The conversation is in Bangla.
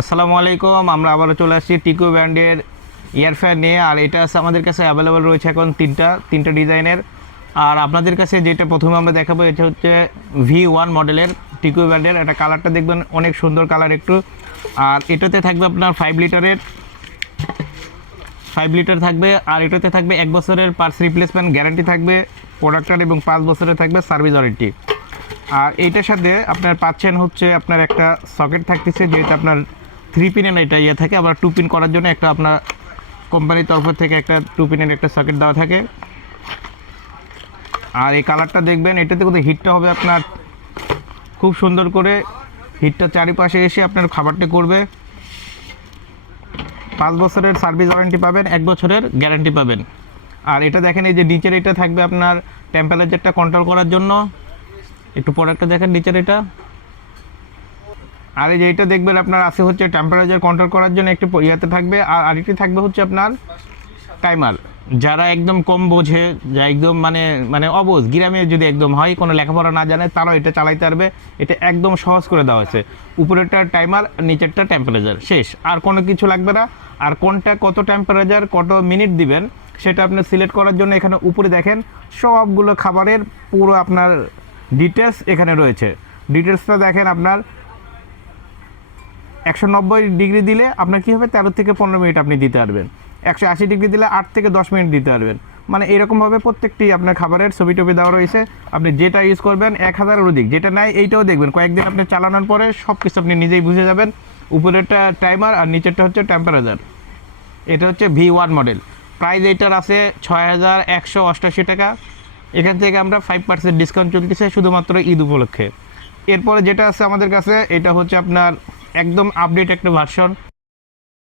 আসসালামু আলাইকুম। আমরা আবারও চলে আসছি টিকো ব্র্যান্ডের ইয়ারফেয়ার নিয়ে। আর এটা আছে আমাদের কাছে অ্যাভেলেবেল রয়েছে এখন তিনটা ডিজাইনের। আর আপনাদের কাছে যেটা প্রথমে আমরা দেখাবো এটা হচ্ছে V1 মডেলের টিকো ব্র্যান্ডের। এটা কালারটা দেখবেন অনেক সুন্দর কালার একটু। আর এটাতে থাকবে আপনার 5 লিটার থাকবে। আর এটাতে থাকবে 1 বছরের পার্টস রিপ্লেসমেন্ট গ্যারান্টি থাকবে প্রোডাক্টের, এবং 5 বছরের থাকবে সার্ভিস ওয়ারেন্টি। আর এইটার সাথে আপনার পাচ্ছেন হচ্ছে আপনার একটা সকেট থাকতেছে, যেহেতু আপনার 3 পিনের এটা ইয়ে থাকে, আবার 2 পিন করার জন্য একটা আপনার কোম্পানির তরফ থেকে একটা 2 পিনের একটা সকেট দেওয়া থাকে। আর এই কালারটা দেখবেন, এটাতে কোথাও হিটটা হবে আপনার খুব সুন্দর করে, হিটটা চারিপাশে এসে আপনার খাবারটি করবে। 5 বছরের সার্ভিস ওয়ারেন্টি পাবেন, 1 বছরের গ্যারান্টি পাবেন। আর এটা দেখেন, এই যে নিচের এটা থাকবে আপনার টেম্পারেচারটা কন্ট্রোল করার জন্য। একটু প্রোডাক্টটা দেখেন নিচের এটা। আর এই যে এটা দেখবেন আপনার আছে হচ্ছে টেম্পারেচার কন্ট্রোল করার জন্য একটু ইয়াতে থাকবে। আর আরেকটি থাকবে হচ্ছে আপনার টাইমার। যারা একদম কম বোঝে, যা একদম মানে অবোঝ গ্রামে যদি একদম হয়, কোনো লেখাপড়া না জানে, তারাও এটা চালাইতে পারবে। এটা একদম সহজ করে দেওয়া হয়েছে। উপরেরটা টাইমার, নিচেরটা টেম্পারেচার, শেষ। আর কোনো কিছু লাগবে না। আর কোনটা কত টেম্পারেচার কত মিনিট দিবেন সেটা আপনি সিলেক্ট করার জন্য এখানে উপরে দেখেন সবগুলো খাবারের পুরো আপনার ডিটেলস এখানে রয়েছে। ডিটেলসটা দেখেন, আপনার 190 ডিগ্রি দিলে আপনার কী হবে, 13 থেকে 15 মিনিট আপনি দিতে পারবেন। 180 ডিগ্রি দিলে 8 থেকে 10 মিনিট দিতে পারবেন। মানে এরকমভাবে প্রত্যেকটি আপনার খাবারের ছবি টবি দেওয়া রয়েছে। আপনি যেটা ইউজ করবেন 1000-এর অধিক, যেটা নাই এইটাও দেখবেন কয়েকদিন আপনি চালানোর পরে সব কিছু আপনি নিজেই বুঝে যাবেন। উপরেরটা টাইমার আর নিচেরটা হচ্ছে টেম্পারেচার। এটা হচ্ছে V1 মডেল। প্রাইস এইটার আছে 6188 টাকা। এখান থেকে আমরা 5% ডিসকাউন্ট চলতেছে শুধুমাত্র ঈদ উপলক্ষে। এরপরে যেটা আছে আমাদের কাছে, এটা হচ্ছে আপনার একদম আপডেট একটা ভার্সন।